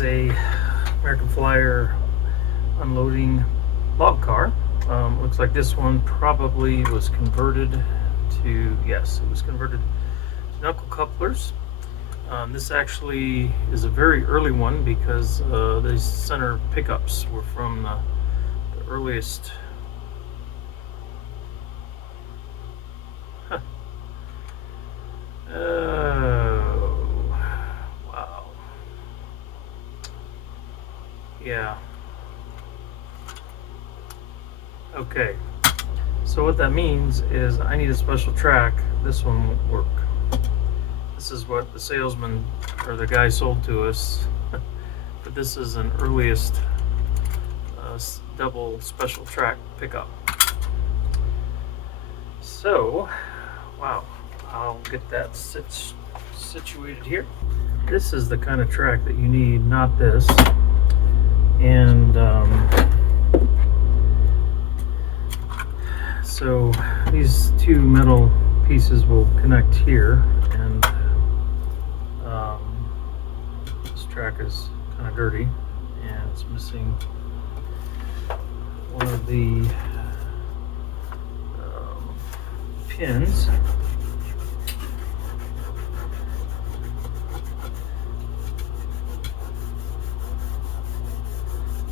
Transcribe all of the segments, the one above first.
is a American Flyer unloading log car. Looks like this one probably was converted to, yes, it was converted to knuckle couplers. This actually is a very early one because the center pickups were from the earliest. Oh, wow. Yeah. Okay. So what that means is I need a special track. This one won't work. This is what the salesman or the guy sold to us. But this is an earliest double special track pickup. So, wow. I'll get that situated here. This is the kind of track that you need, not this. And so these two metal pieces will connect here, and this track is kind of dirty and it's missing one of the pins.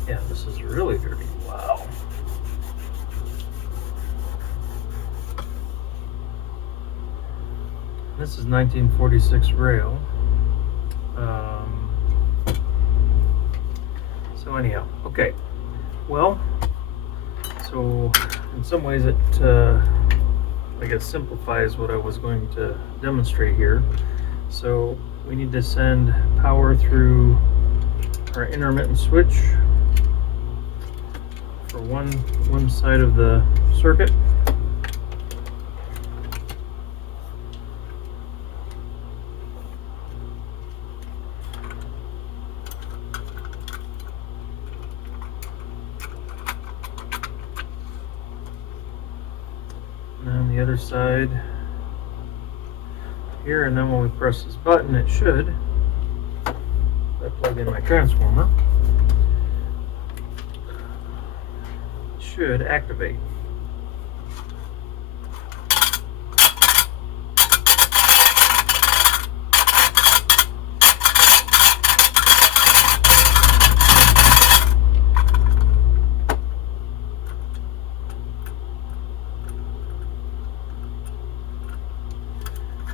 Yeah, this is really dirty. Wow. This is 1946 rail. So anyhow, okay. Well, so in some ways it, I guess, simplifies what I was going to demonstrate here. So we need to send power through our intermittent switch for one side of the circuit. And then the other side here, and then when we press this button, it should, I plug in my transformer, should activate.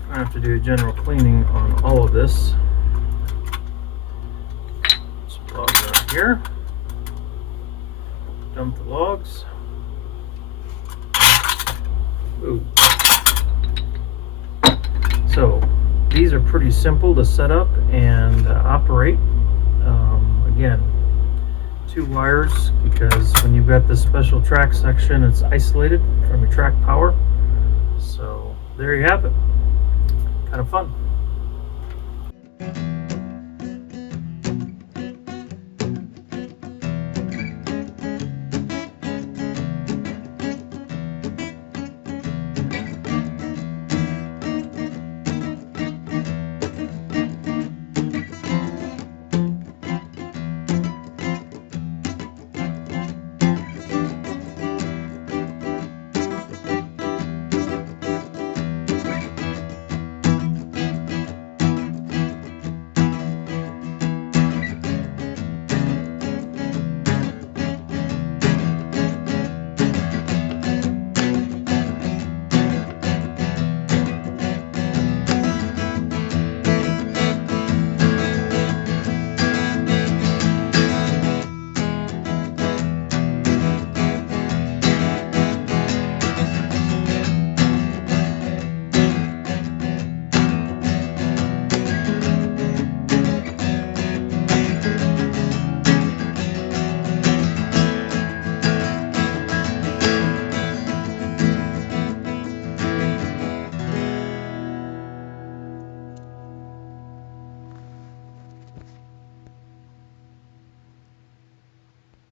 I have to do a general cleaning on all of this. Some logs around here. Dump the logs. Ooh. So these are pretty simple to set up and operate. Again, 2 wires, because when you've got this special track section, it's isolated from your track power. So there you have it. Kind of fun.